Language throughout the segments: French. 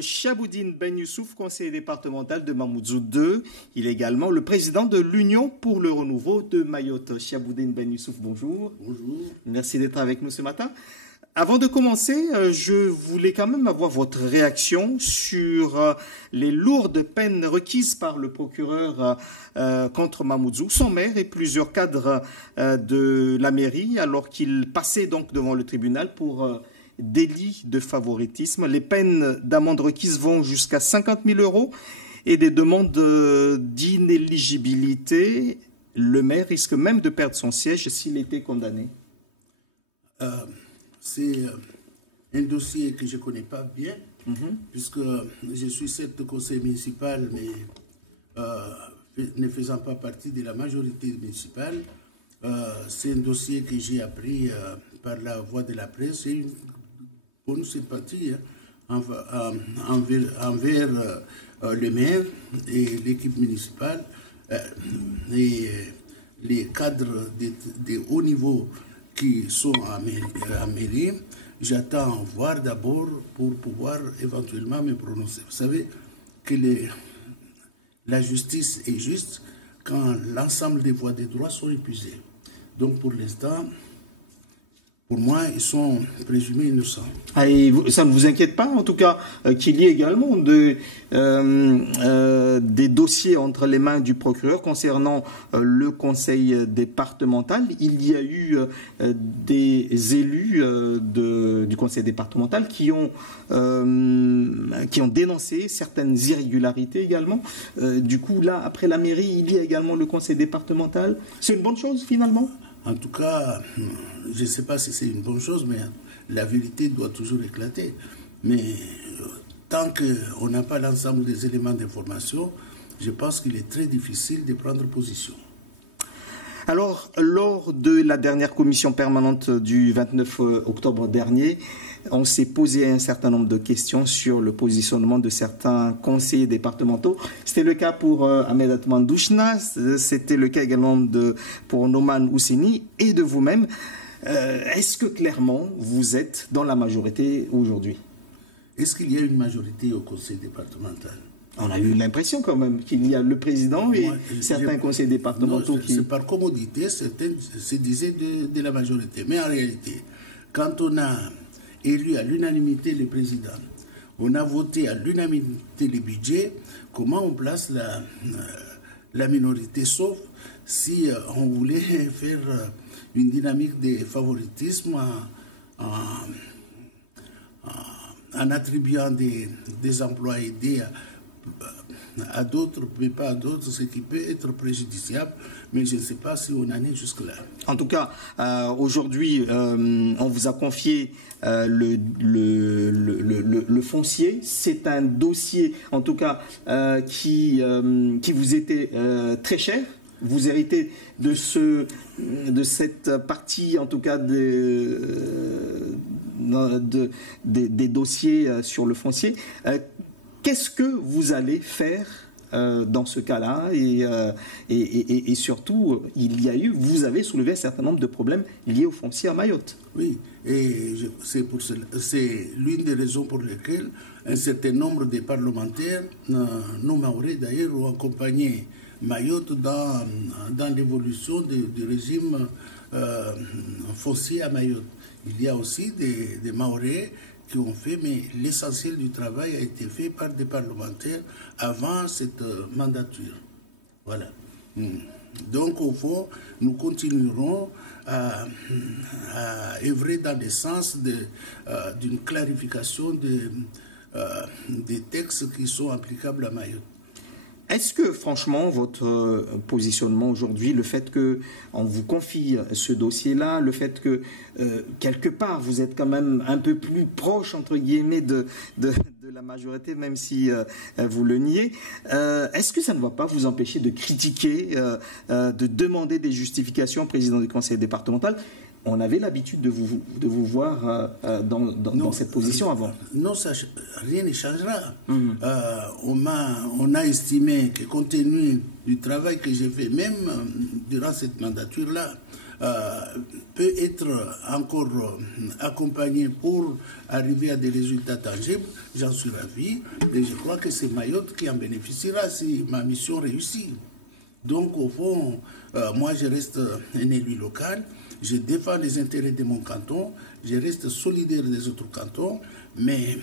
Chaboudine Ben Youssouf, conseiller départemental de Mamoudzou 2. Il est également le président de l'Union pour le renouveau de Mayotte. Chaboudine Ben Youssouf, bonjour. Bonjour. Merci d'être avec nous ce matin. Avant de commencer, je voulais quand même avoir votre réaction sur les lourdes peines requises par le procureur contre Mamoudzou, son maire et plusieurs cadres de la mairie, alors qu'il passait donc devant le tribunal pour délit de favoritisme. Les peines d'amende requises vont jusqu'à 50 000 € et des demandes d'inéligibilité. Le maire risque même de perdre son siège s'il était condamné. C'est un dossier que je ne connais pas bien, puisque je suis certes conseiller municipal, mais ne faisant pas partie de la majorité municipale. C'est un dossier que j'ai appris par la voie de la presse. J'ai une bonne sympathie envers le maire et l'équipe municipale et les cadres de haut niveau qui sont à mairie. J'attends voir d'abord pour pouvoir éventuellement me prononcer. Vous savez que la justice est juste quand l'ensemble des voies de droit sont épuisées. Donc pour l'instant, pour moi, ils sont présumés innocents. Ah, et ça ne vous inquiète pas, en tout cas, qu'il y ait également des dossiers entre les mains du procureur concernant le conseil départemental. Il y a eu des élus du conseil départemental qui ont dénoncé certaines irrégularités également. Du coup, là, après la mairie, il y a également le conseil départemental. C'est une bonne chose, finalement ? En tout cas, je ne sais pas si c'est une bonne chose, mais la vérité doit toujours éclater. Mais tant qu'on n'a pas l'ensemble des éléments d'information, je pense qu'il est très difficile de prendre position. Alors, lors de la dernière commission permanente du 29 octobre dernier, on s'est posé un certain nombre de questions sur le positionnement de certains conseillers départementaux. C'était le cas pour Ahmed Atman Douchna, c'était le cas également pour Noman Ousseni et de vous-même. Est-ce que clairement vous êtes dans la majorité aujourd'hui? Est-ce qu'il y a une majorité au conseil départemental? On a eu l'impression quand même qu'il y a le président et certains conseillers départementaux qui... C'est par commodité, certains se disaient de la majorité. Mais en réalité, quand on a élu à l'unanimité le président, on a voté à l'unanimité le budget, comment on place la minorité, sauf si on voulait faire une dynamique de favoritisme en attribuant des emplois aidés à d'autres, mais pas à d'autres, ce qui peut être préjudiciable, mais je ne sais pas si on en est jusque-là. En tout cas, aujourd'hui, on vous a confié le foncier. C'est un dossier, en tout cas, qui vous était très cher. Vous héritez de cette partie, en tout cas, des dossiers sur le foncier. Qu'est-ce que vous allez faire dans ce cas-là et surtout, vous avez soulevé un certain nombre de problèmes liés au foncier à Mayotte. Oui, et c'est l'une des raisons pour lesquelles un certain nombre de parlementaires, non maorais d'ailleurs, ont accompagné Mayotte dans l'évolution du régime foncier à Mayotte. Il y a aussi des maorais qui ont fait, mais l'essentiel du travail a été fait par des parlementaires avant cette mandature. Voilà. Donc, au fond, nous continuerons à œuvrer dans le sens d'une clarification des textes qui sont applicables à Mayotte. Est-ce que, franchement, votre positionnement aujourd'hui, le fait qu'on vous confie ce dossier-là, le fait que, quelque part, vous êtes quand même un peu plus proche, entre guillemets, de la majorité, même si vous le niez, est-ce que ça ne va pas vous empêcher de critiquer, de demander des justifications au président du conseil départemental? On avait l'habitude de vous voir dans cette position avant. Non, rien ne changera. On a estimé que compte tenu du travail que j'ai fait, même durant cette mandature-là, peut être encore accompagné pour arriver à des résultats tangibles, j'en suis ravi. Et je crois que c'est Mayotte qui en bénéficiera si ma mission réussit. Donc, au fond, moi, je reste un élu local, je défends les intérêts de mon canton, je reste solidaire des autres cantons, mais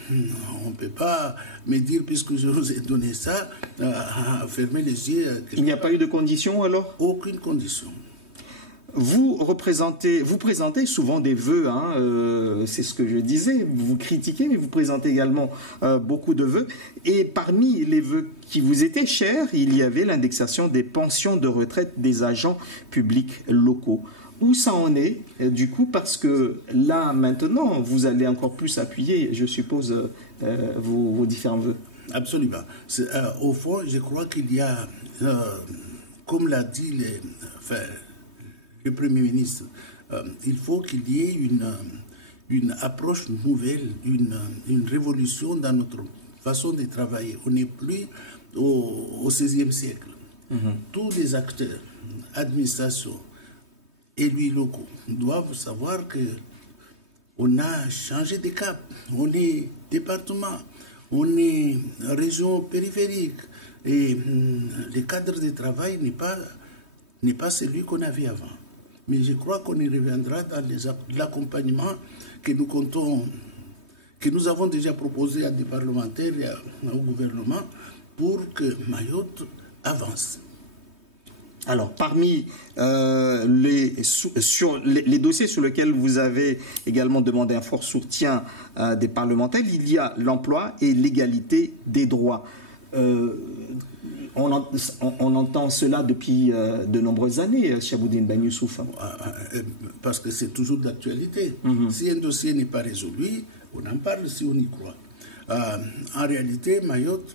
on ne peut pas me dire, puisque je vous ai donné ça, fermer les yeux. Il n'y a pas eu de condition alors? Aucune condition. Vous présentez souvent des vœux, hein, c'est ce que je disais, vous critiquez, mais vous présentez également beaucoup de vœux. Et parmi les vœux qui vous étaient chers, il y avait l'indexation des pensions de retraite des agents publics locaux. Où ça en est, du coup, parce que là, maintenant, vous allez encore plus appuyer, je suppose, vos différents vœux. Absolument. Au fond, je crois qu'il y a, comme l'a dit le Premier ministre, il faut qu'il y ait une approche nouvelle, une révolution dans notre façon de travailler. On n'est plus au XVIe siècle. Tous les acteurs, administration, élus locaux, doivent savoir qu'on a changé de cap. On est département, on est région périphérique. Et le cadre de travail n'est pas celui qu'on avait avant. Mais je crois qu'on y reviendra dans l'accompagnement que nous comptons, que nous avons déjà proposé à des parlementaires et au gouvernement pour que Mayotte avance. Alors, parmi les dossiers sur lesquels vous avez également demandé un fort soutien des parlementaires, il y a l'emploi et l'égalité des droits. On entend cela depuis de nombreuses années, Chaboudine Ben Youssouf. Parce que c'est toujours d'actualité. Si un dossier n'est pas résolu, on en parle si on y croit. En réalité, Mayotte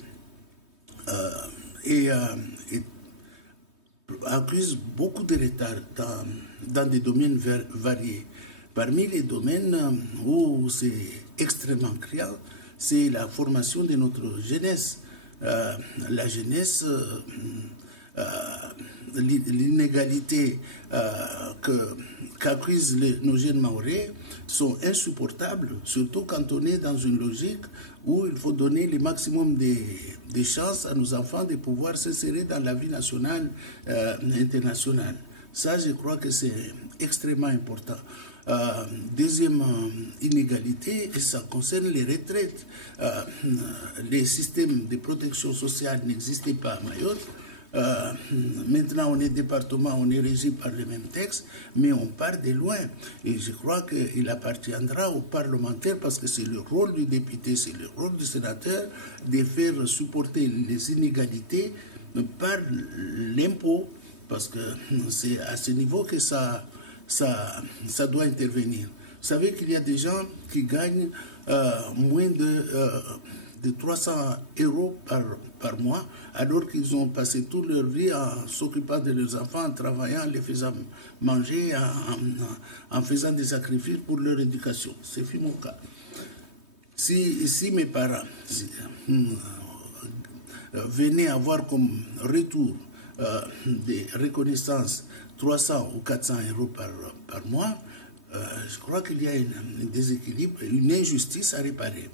accuse beaucoup de retard dans des domaines variés. Parmi les domaines où c'est extrêmement criant, c'est la formation de notre jeunesse. La jeunesse, l'inégalité qu'accusent nos jeunes Mahorais sont insupportables, surtout quand on est dans une logique où il faut donner le maximum des chances à nos enfants de pouvoir s'insérer dans la vie nationale, internationale. Ça, je crois que c'est extrêmement important. Deuxième inégalité, et ça concerne les retraites. Les systèmes de protection sociale n'existaient pas à Mayotte. Maintenant, on est département, on est régi par les mêmes textes, mais on part de loin. Et je crois qu'il appartiendra aux parlementaires, parce que c'est le rôle du député, c'est le rôle du sénateur, de faire supporter les inégalités par l'impôt, parce que c'est à ce niveau que ça doit intervenir. Vous savez qu'il y a des gens qui gagnent moins de 300 € par mois, alors qu'ils ont passé toute leur vie en s'occupant de leurs enfants, en travaillant, en les faisant manger, en faisant des sacrifices pour leur éducation. C'est mon cas. Si mes parents venaient avoir comme retour des reconnaissances 300 ou 400 € par mois, je crois qu'il y a un déséquilibre, une injustice à réparer.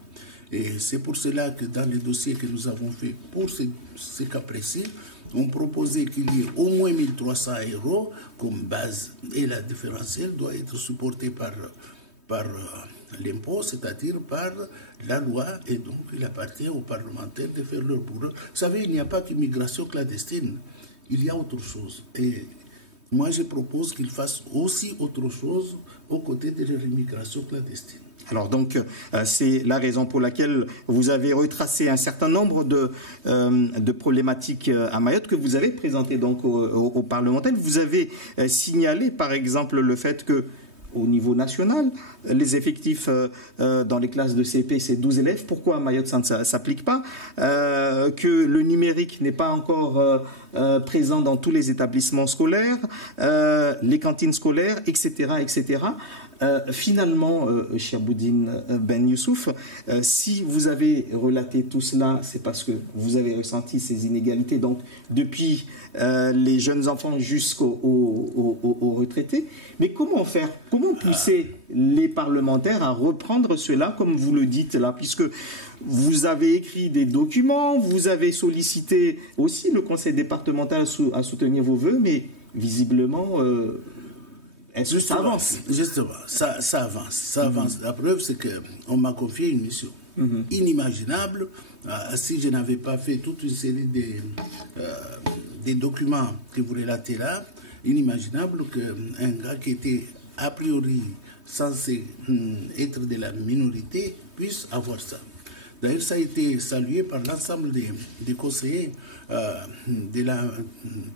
Et c'est pour cela que dans les dossiers que nous avons faits pour ces cas précis, on proposait qu'il y ait au moins 1300 € comme base. Et la différentielle doit être supportée par l'impôt, c'est-à-dire par la loi. Et donc, il appartient aux parlementaires de faire leur boulot. Vous savez, il n'y a pas qu'immigration clandestine. Il y a autre chose. Et moi, je propose qu'ils fassent aussi autre chose aux côtés de leur immigration clandestine. Alors donc, c'est la raison pour laquelle vous avez retracé un certain nombre de problématiques à Mayotte que vous avez présentées donc aux parlementaires. Vous avez signalé, par exemple, le fait que au niveau national, les effectifs dans les classes de CP, c'est 12 élèves. Pourquoi à Mayotte, ça ne s'applique pas? Que le numérique n'est pas encore présent dans tous les établissements scolaires, les cantines scolaires, etc., etc. Finalement, Chiaboudine Ben Youssouf, si vous avez relaté tout cela, c'est parce que vous avez ressenti ces inégalités, donc depuis les jeunes enfants jusqu'aux retraités. Mais comment faire? Comment pousser les parlementaires à reprendre cela, comme vous le dites là, puisque vous avez écrit des documents, vous avez sollicité aussi le conseil départemental à soutenir vos vœux, mais visiblement... est-ce que ça avance? Justement, ça avance. Ça avance. La preuve, c'est qu'on m'a confié une mission inimaginable. Si je n'avais pas fait toute une série des documents que vous relatez là, inimaginable qu'un gars qui était a priori censé être de la minorité puisse avoir ça. D'ailleurs, ça a été salué par l'ensemble des conseillers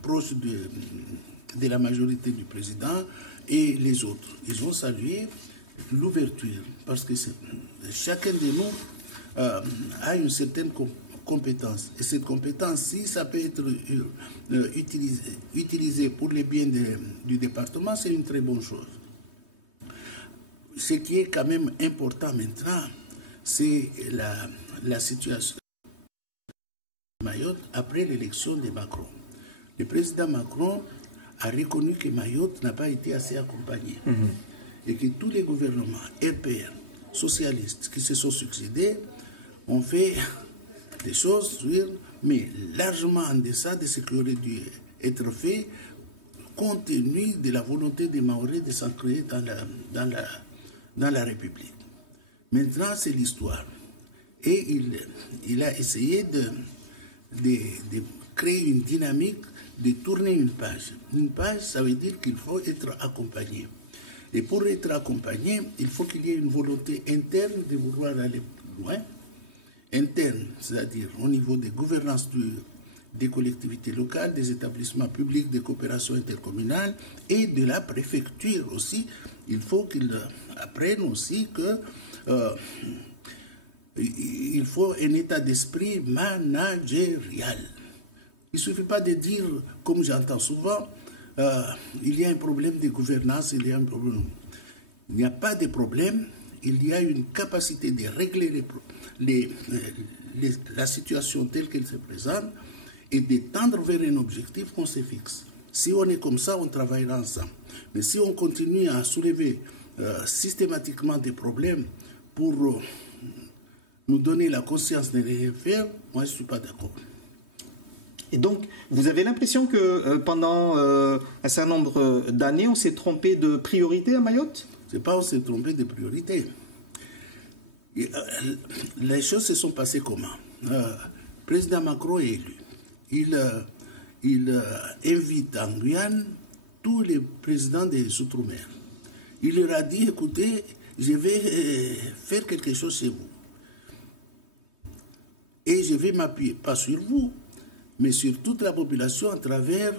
proches de la majorité du président et les autres. Ils ont salué l'ouverture parce que chacun de nous a une certaine compétence. Et cette compétence, si ça peut être utilisé pour les biens du département, c'est une très bonne chose. Ce qui est quand même important maintenant, c'est la situation de Mayotte après l'élection de Macron. Le président Macron a reconnu que Mayotte n'a pas été assez accompagné et que tous les gouvernements RPR, socialistes qui se sont succédés ont fait des choses, mais largement en deçà de ce qui aurait dû être fait compte tenu de la volonté des Mahorais de s'ancrer dans la République. Maintenant, c'est l'histoire. Et il a essayé de créer une dynamique, de tourner une page. Une page, ça veut dire qu'il faut être accompagné. Et pour être accompagné, il faut qu'il y ait une volonté interne de vouloir aller plus loin. Interne, c'est-à-dire au niveau des gouvernances des collectivités locales, des établissements publics de coopération intercommunale et de la préfecture aussi. Il faut qu'ils apprennent aussi que il faut un état d'esprit managérial. Il ne suffit pas de dire, comme j'entends souvent, il y a un problème de gouvernance, il y a un problème. Il n'y a pas de problème, il y a une capacité de régler la situation telle qu'elle se présente et de tendre vers un objectif qu'on se fixe. Si on est comme ça, on travaillera ensemble. Mais si on continue à soulever systématiquement des problèmes pour nous donner la conscience de rien faire, moi je ne suis pas d'accord. Et donc, vous avez l'impression que pendant un certain nombre d'années, on s'est trompé de priorité à Mayotte? Ce n'est pas on s'est trompé de priorité. Les choses se sont passées comment? Président Macron est élu. Il invite en Guyane tous les présidents des Outre-mer. Il leur a dit, écoutez, je vais faire quelque chose chez vous. Et je vais m'appuyer, pas sur vous, mais sur toute la population à travers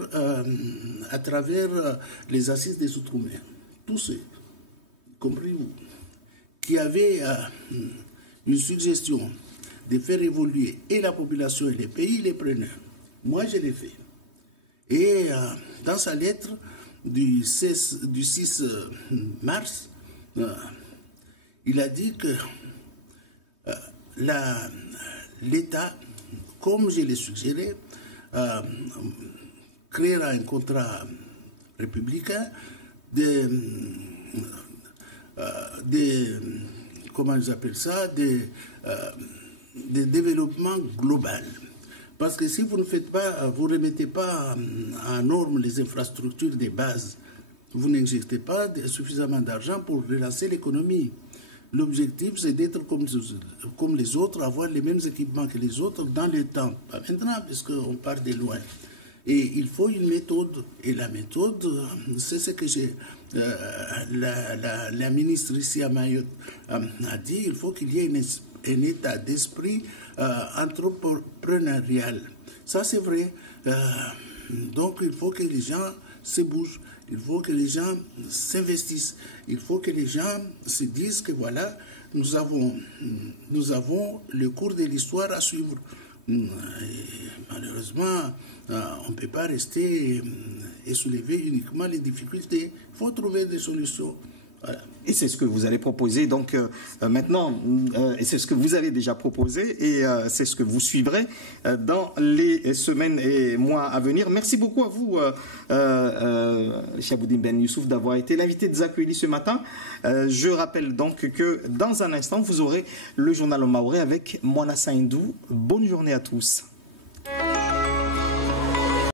les assises des Outre-mer. Tous ceux, compris vous, qui avaient une suggestion de faire évoluer et la population et les pays, les preneurs. Moi, je l'ai fait. Et dans sa lettre du 6 mars, il a dit que l'État, comme je l'ai suggéré, créera un contrat républicain comment j'appelle ça, de développement global. Parce que si vous ne faites pas, vous ne remettez pas en norme les infrastructures de base, vous n'injectez pas suffisamment d'argent pour relancer l'économie. L'objectif, c'est d'être comme les autres, avoir les mêmes équipements que les autres dans le temps. Pas maintenant, parce qu'on part de loin. Et il faut une méthode. Et la méthode, c'est ce que la ministre ici à Mayotte a dit, il faut qu'il y ait un état d'esprit entrepreneurial. Ça, c'est vrai. Donc, il faut que les gens se bougent. Il faut que les gens s'investissent. Il faut que les gens se disent que voilà, nous avons le cours de l'histoire à suivre. Et malheureusement, on ne peut pas rester et soulever uniquement les difficultés. Il faut trouver des solutions. Voilà. Et c'est ce que vous allez proposer donc maintenant, et c'est ce que vous avez déjà proposé, et c'est ce que vous suivrez dans les semaines et mois à venir. Merci beaucoup à vous, Chaboudine Ben Youssouf, d'avoir été l'invité de Zakweli ce matin. Je rappelle donc que dans un instant, vous aurez le journal au Maoré avec Mona Saindou. Bonne journée à tous.